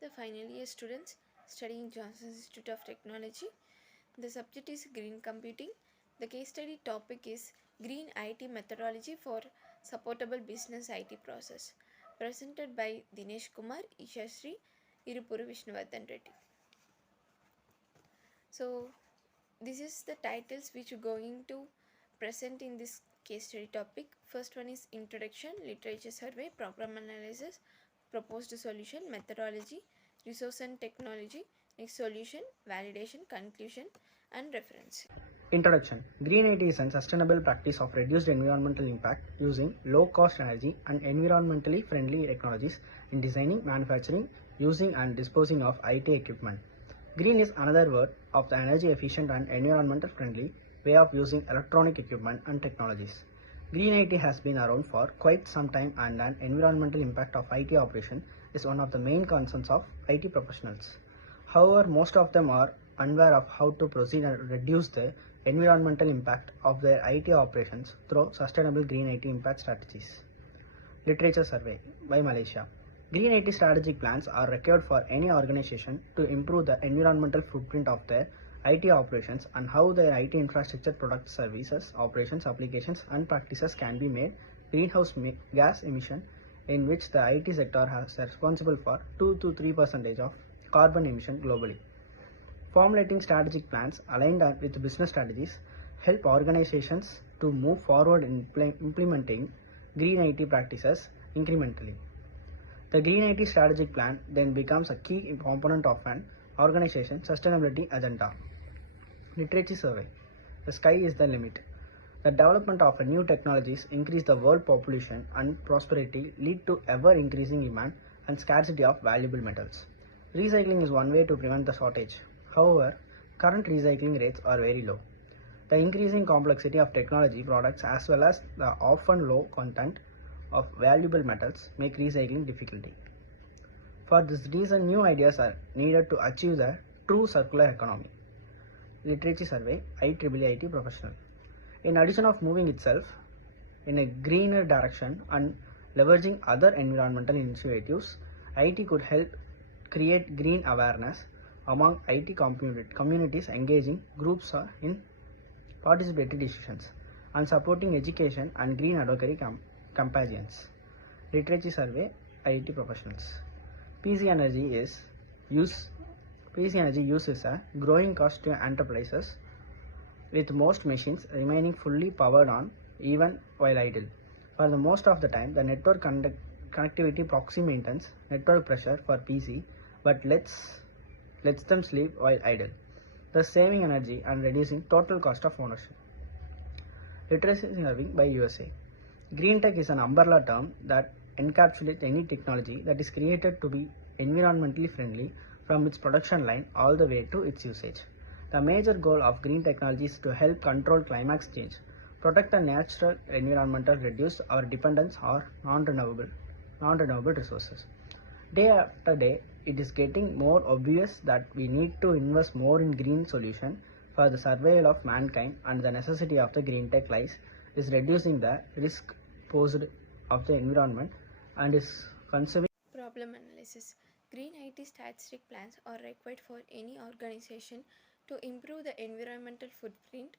the final year students studying Johnson Institute of Technology. The subject is green computing. The case study topic is green IT methodology for supportable business IT process. Presented by Dinesh Kumar, Ishashree, Irupuru Vishnuvardhan Reddy. So, this is the titles which are going to present in this case study topic. First one is introduction, literature survey, problem analysis, proposed solution, methodology, resource and technology, next solution, validation, conclusion and reference. Introduction. Green IT is a sustainable practice of reduced environmental impact using low-cost energy and environmentally friendly technologies in designing, manufacturing, using and disposing of IT equipment. Green is another word of the energy efficient and environmental friendly way of using electronic equipment and technologies. Green IT has been around for quite some time, and an environmental impact of IT operation is one of the main concerns of IT professionals. However, most of them are unaware of how to proceed and reduce the environmental impact of their IT operations through sustainable green IT impact strategies. Literature survey by Malaysia. Green IT strategic plans are required for any organization to improve the environmental footprint of their IT operations and how their IT infrastructure, products, services, operations, applications, and practices can be made greenhouse gas emission, in which the IT sector is responsible for 2 to 3% of carbon emission globally. Formulating strategic plans aligned with business strategies help organizations to move forward in implementing green IT practices incrementally. The green IT strategic plan then becomes a key component of an organization's sustainability agenda. Literature survey. The sky is the limit. The development of new technologies increase the world population and prosperity, lead to ever increasing demand and scarcity of valuable metals. Recycling is one way to prevent the shortage. However, current recycling rates are very low. The increasing complexity of technology products as well as the often low content of valuable metals make recycling difficult. For this reason, new ideas are needed to achieve the true circular economy. Literature survey, IEEE professional. In addition of moving itself in a greener direction and leveraging other environmental initiatives, IT could help create green awareness among IT communities, engaging groups in participatory decisions, and supporting education and green advocacy campaigns. Literature survey, IT professionals. PC energy use is a growing cost to enterprises, with most machines remaining fully powered on even while idle. For the most of the time, the network connectivity proxy maintains network pressure for PC, but lets them sleep while idle, thus saving energy and reducing total cost of ownership. Literacy serving by USA. Green tech is an umbrella term that encapsulates any technology that is created to be environmentally friendly from its production line all the way to its usage. The major goal of green technology is to help control climate change, protect the natural environment, and reduce our dependence on non-renewable resources. Day after day, it is getting more obvious that we need to invest more in green solutions for the survival of mankind, and the necessity of the green tech lies is reducing the risk posed of the environment and is conserving. Problem analysis. Green IT statistic plans are required for any organization to improve the environmental footprint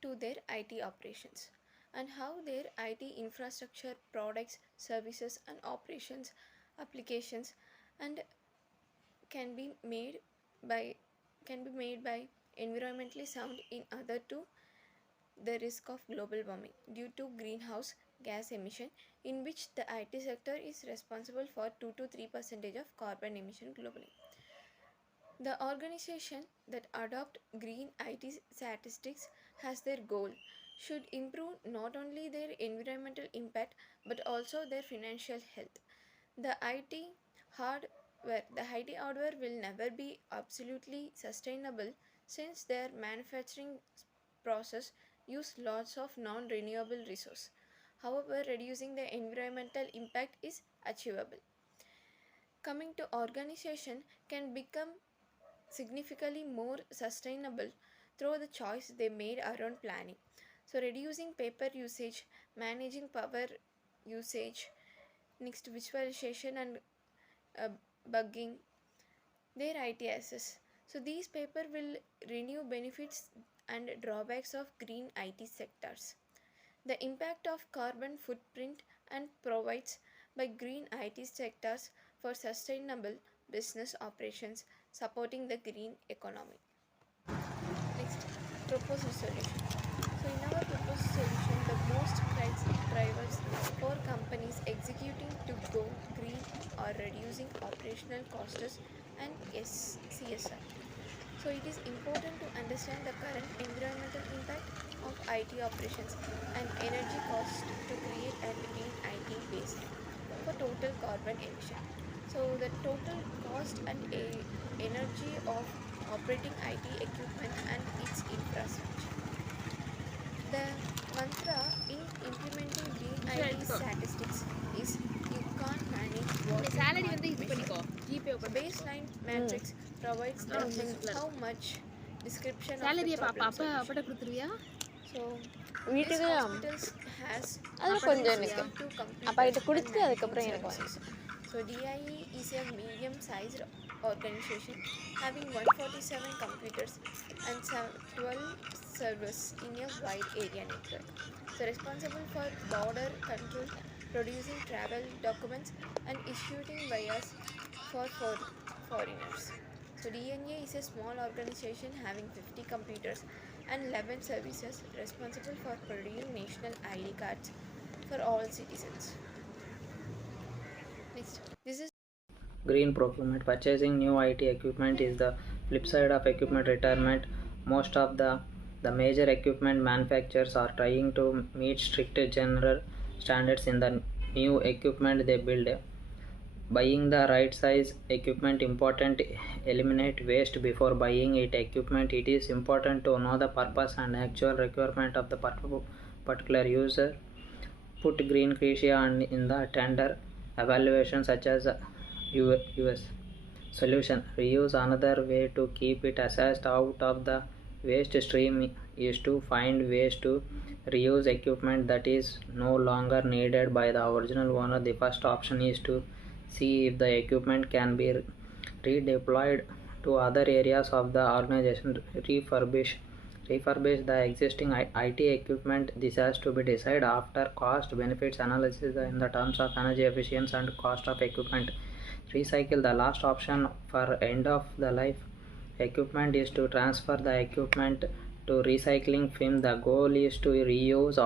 to their IT operations and how their IT infrastructure, products, services and operations, applications and can be made by environmentally sound in order to the risk of global warming due to greenhouse gas emission, in which the IT sector is responsible for 2 to 3% of carbon emission globally. The organization that adopt green IT statistics has their goal should improve not only their environmental impact but also their financial health. The IT hardware will never be absolutely sustainable since their manufacturing process use lots of non-renewable resource. However, reducing the environmental impact is achievable. Coming to organization can become significantly more sustainable through the choice they made around planning. So reducing paper usage, managing power usage, next visualization and bugging, their IT assets. So these paper will renew benefits and drawbacks of green IT sectors. The impact of carbon footprint and provides by green IT sectors for sustainable business operations supporting the green economy. Next, proposed solution. So in our proposed solution, the most drivers for companies executing to go green are reducing operational costs and CSR. So it is important to understand the current environmental impact of IT operations and energy costs to create a green IT baseline for total carbon emission. So the total cost and energy of operating IT equipment and its infrastructure. The mantra in implementing green IT statistics is you can't manage what you salary can't வந்து இது measure. பண்ணிக்கோ GPay The baseline matrix provides the how much description of salary the அப்ப problem அப்ப solution. அப்பட கொடுத்துருவியா So this வீட்டுக்கு தான் hospitals has அதில் கொஞ்சம் எனக்கு two அப்பா கிட்ட computers கொடுத்து and அதுக்கப்புறம் management எனக்கு வாங்கி services. So DIE is a medium-sized organization having 147 computers and 12 servers in a wide area network. So responsible for border control, producing travel documents and issuing visas for foreigners. So DNA is a small organization having 50 computers and 11 services responsible for producing national ID cards for all citizens. Next, this is Green procurement. Purchasing new IT equipment is the flip side of equipment retirement. Most of the major equipment manufacturers are trying to meet strict general standards in the new equipment they build. Buying the right size equipment important. Eliminate waste before buying it equipment. It is important to know the purpose and actual requirement of the particular user. Put green criteria in the tender evaluation such as US solution. Reuse. Another way to keep it assessed out of the waste stream is to find ways to reuse equipment that is no longer needed by the original owner. The first option is to see if the equipment can be redeployed to other areas of the organization. Refurbish the existing IT equipment. This has to be decided after cost benefits analysis in the terms of energy efficiency and cost of equipment. Recycle. The last option for end of the life equipment is to transfer the equipment to recycling firm. The goal is to reuse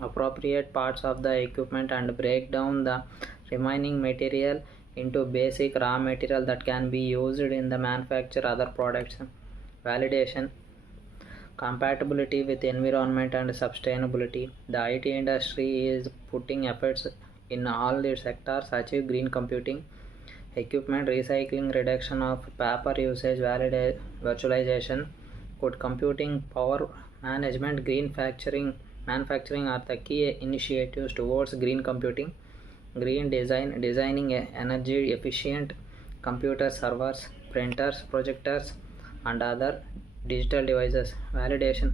appropriate parts of the equipment and break down the remaining material into basic raw material that can be used in the manufacture other products. Validation. Compatibility with environment and sustainability. The IT industry is putting efforts in all its sectors to achieve green computing, equipment recycling, reduction of paper usage, virtualization, good computing, power management, green manufacturing are the key initiatives towards green computing. Green designing energy efficient computers, servers, printers, projectors and other digital devices. Validation.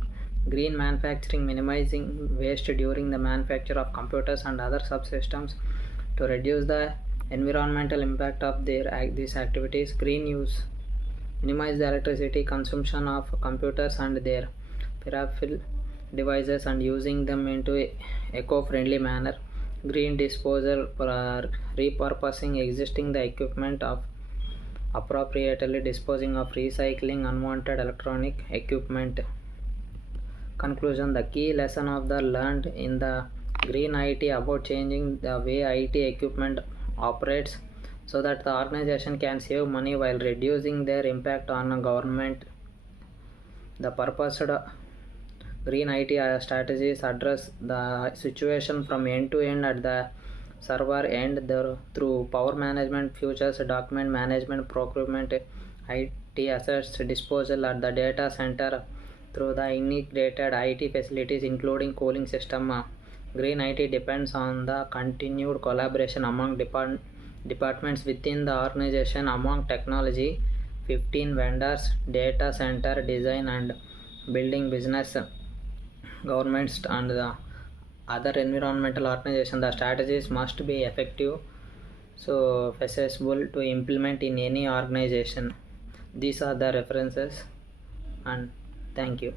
Green manufacturing, minimizing waste during the manufacture of computers and other subsystems to reduce the environmental impact of these activities. Green use. Minimize the electricity consumption of computers and their peripheral devices and using them into eco-friendly manner. Green disposal. Repurposing existing the equipment of appropriately disposing of recycling unwanted electronic equipment. Conclusion. The key lesson of the learned in the green IT about changing the way IT equipment operates so that the organization can save money while reducing their impact on the government. The purposed green IT strategies address the situation from end to end at the server end through power management, futures, document management, procurement, IT assets disposal at the data center through the integrated IT facilities including cooling system. Green IT depends on the continued collaboration among departments within the organization, among technology, 15 vendors, data center, design and building business, governments and the other environmental organizations. The strategies must be effective, so feasible to implement in any organization. These are the references, and thank you.